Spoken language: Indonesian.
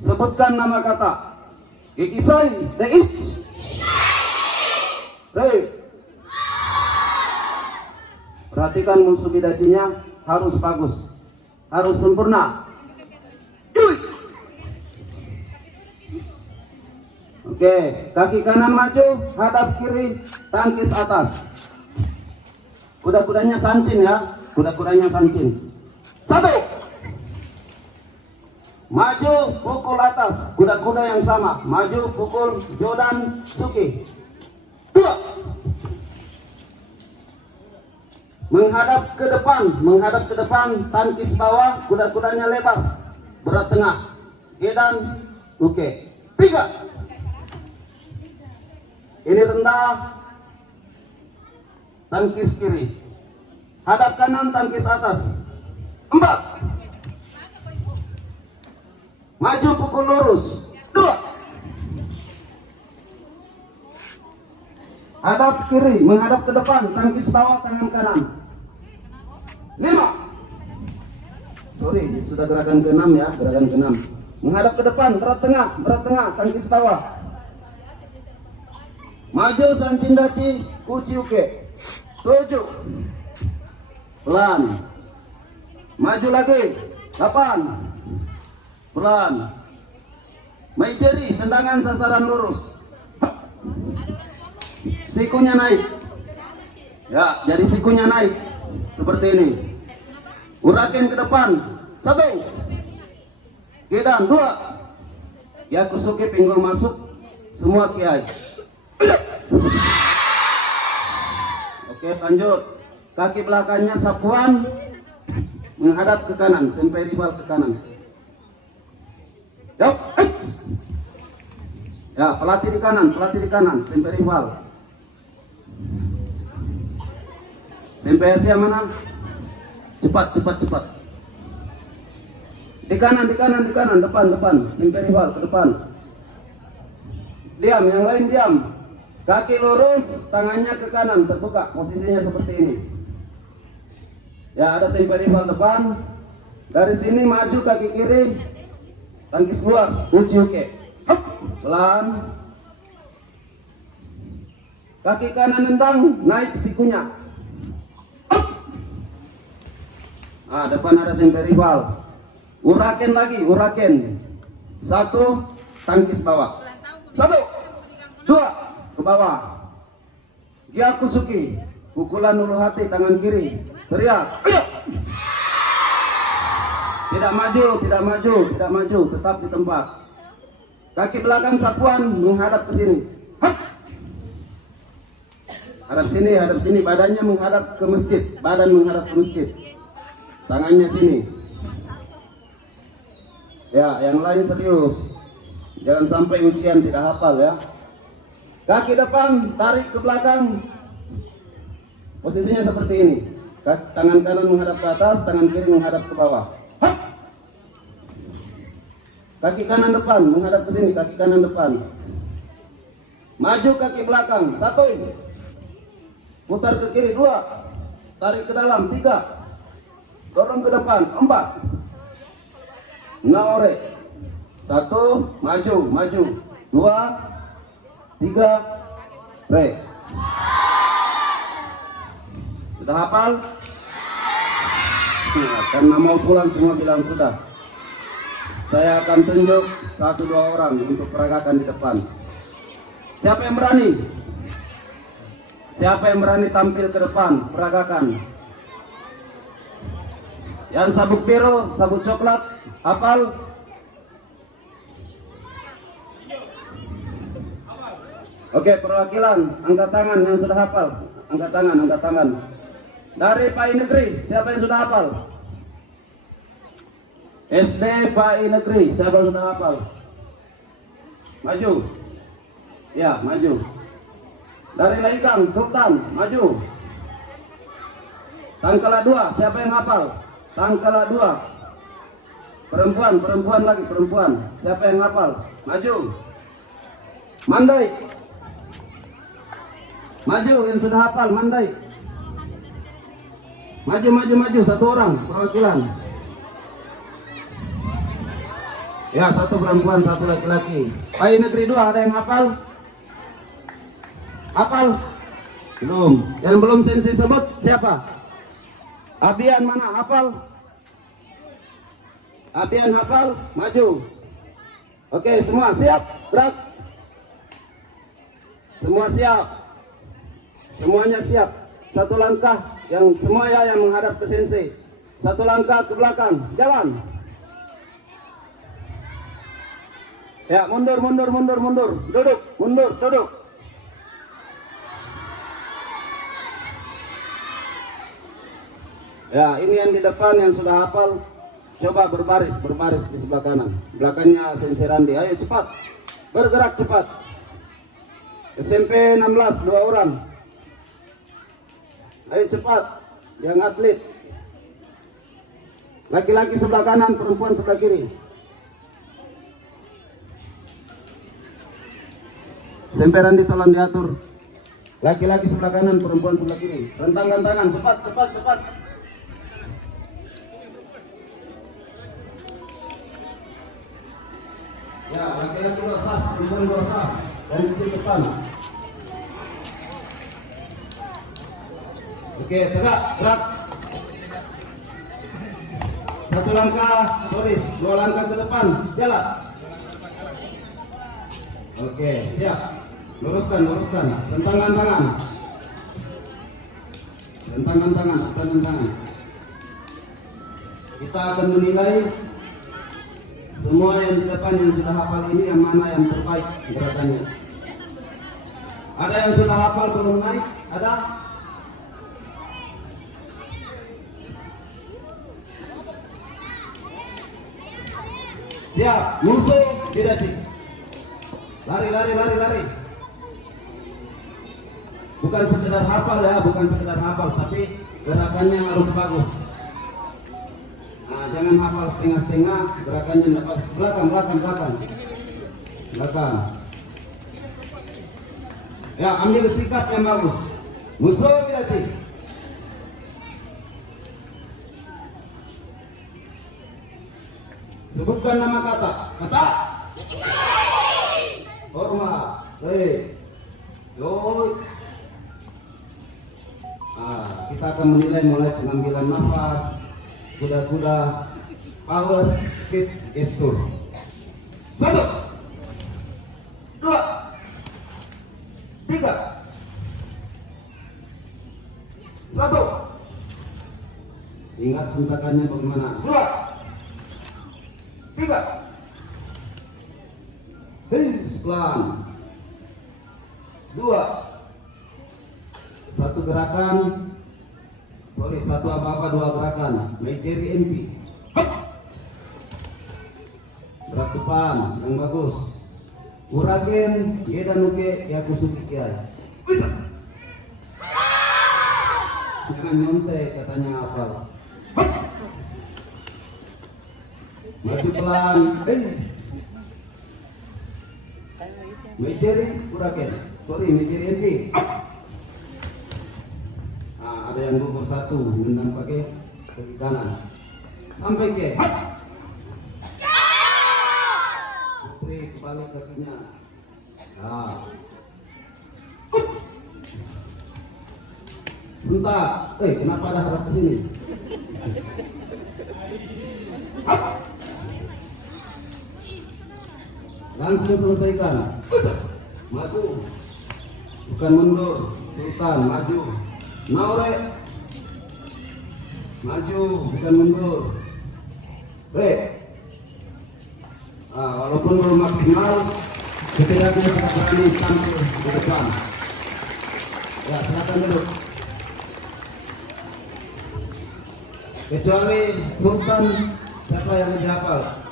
Sebutkan nama kata. Ikisai, deich. Rei. Perhatikan musuh bidacinya harus bagus, harus sempurna. Oke, kaki kanan maju, hadap kiri, tangkis atas. Kuda-kudanya sancin ya, kuda-kudanya sancin. 1. Maju, pukul atas, kuda-kuda yang sama. Maju, pukul, Jodan, Suki. 2. Menghadap ke depan, tangkis bawah, kuda-kudanya lebar. Berat tengah, Gedan, oke. 3. Ini rendah, tangkis kiri. Hadap kanan, tangkis atas. 4. Maju, pukul lurus. 2. Hadap kiri, menghadap ke depan, tangkis bawah, tangan kanan. 5. Sorry, sudah gerakan ke-6 ya, gerakan ke-6. Menghadap ke depan, berat tengah, tangkis bawah. Maju, sancin daci, uci uke. 7. Pelan. Maju lagi. 8. Pelan. Maijeri, tendangan sasaran lurus. Sikunya naik. Ya, jadi sikunya naik. Seperti ini. Urakin ke depan. 1. Gedan. 2. Ya, kusuki pinggul masuk. Semua kiai. Oke, lanjut. Kaki belakangnya sapuan menghadap ke kanan, sampai rival ke kanan. Yuk, ya, pelatih di kanan, sampai rival. Sampai Asia mana? Cepat. Di kanan, depan, sampai rival ke depan. Diam, yang lain diam. Kaki lurus, tangannya ke kanan, terbuka, posisinya seperti ini. Ya, ada sampai rival depan. Dari sini maju kaki kiri, tangkis luar, uci uke. Pelan. Kaki kanan nendang, naik sikunya. Ah, depan ada sampai rival. Uraken lagi. 1, tangkis bawah. 1, 2. Ke bawah. Gyakusuki, pukulan ulu hati tangan kiri. Teriak. Ayo. Tidak maju, tetap di tempat. Kaki belakang sapuan menghadap ke sini. Hadap sini, badannya menghadap ke masjid, Tangannya sini. Ya, yang lain serius. Jangan sampai ujian tidak hafal ya. Kaki depan, tarik ke belakang. Posisinya seperti ini. Tangan kanan menghadap ke atas, tangan kiri menghadap ke bawah. Kaki kanan depan, menghadap ke sini, kaki kanan depan. Maju kaki belakang, 1. Putar ke kiri, 2. Tarik ke dalam, 3. Dorong ke depan, 4. Naore. 1, maju. 2, 3, break. Sudah hafal? Karena mau pulang semua bilang sudah. Saya akan tunjuk 1-2 orang untuk peragakan di depan. Siapa yang berani tampil ke depan, peragakan. Yang sabuk biru, sabuk coklat, hafal? Oke, perwakilan, angkat tangan yang sudah hafal. Angkat tangan. Dari PAI Negeri, siapa yang sudah hafal? SD PAI Negeri, siapa yang sudah hafal? Maju. Ya, maju. Dari Laikang, Sultan, maju. Tangkala 2, siapa yang hafal? Tangkala 2. Perempuan lagi, siapa yang hafal? Maju. Mandai. Maju yang sudah hafal, Mandai. Maju 1 orang perwakilan. Ya, satu perempuan, satu laki-laki. Bayi negeri 2 ada yang hafal? Hafal? Belum. Yang belum sensi sebut siapa? Abian mana hafal? Abian hafal? Maju. Oke, semua siap? Gerak. Semua siap. Semuanya siap. Satu langkah yang semuanya yang menghadap ke sensi. Satu langkah ke belakang. Jalan. Ya, mundur, mundur, mundur, mundur. Duduk, mundur, duduk. Ya, ini yang di depan yang sudah hafal. Coba berbaris di sebelah kanan. Belakangnya Sensei Randi. Ayo cepat. Bergerak cepat. SMP 16, 2 orang. Ayo cepat. Yang atlet. Laki-laki sebelah kanan, perempuan sebelah kiri. Semperan tolong diatur. Laki-laki sebelah kanan, perempuan sebelah kiri. Rentangkan tangan, cepat, cepat, cepat. Ya, laki-laki 2 sah, perempuan 2 sah. Dan kecil depan. Oke, tegak, gerak. Satu langkah, sorry, 2 langkah ke depan, jalan. Oke, siap. Luruskan, luruskan. Rentangkan tangan. Rentangkan tangan, rentangkan tangan. Kita akan menilai semua yang di depan yang sudah hafal ini yang mana yang terbaik gerakannya. Ada yang sudah hafal belum naik? Ada? Siap, musuh tidak sih. Lari, lari, lari, lari. Bukan sekedar hafal ya, bukan sekedar hafal, tapi gerakannya harus bagus. Nah, jangan hafal setengah-setengah, gerakannya dapat belakang, belakang, belakang. Belakang. Ya, ambil sikap yang bagus. Musuh tidak sih. Sebutkan nama kata. Kata. Hormat. Baik. Yoi. Kita akan menilai mulai pengambilan nafas, kuda-kuda, power, speed, gestur. 1, 2, 3. 1. Ingat sentakannya bagaimana. 2, 3. Pelan. 2. Satu gerakan. Sorry, satu apa-apa 2 gerakan. Meijeri MP. Gerak depan yang bagus. Uragen Gedanuke Yakusuki Kiai. Bisa. Jangan nyontek katanya apa. Maju pelan. Meijeri Uragen. Sorry, Meijeri MP. Ada yang gugur 1, menendang pakai kaki kanan sampai ke putri kebalik kakinya. Sentak. Kenapa ada harap ke sini? Langsung selesaikan. Maju, bukan mundur. Sultan, maju. Naure, maju, bukan mundur. Walaupun belum maksimal, setidaknya sudah berani tampil di depan. Ya, silakan duduk. Kecuali Sultan, siapa yang menjawab?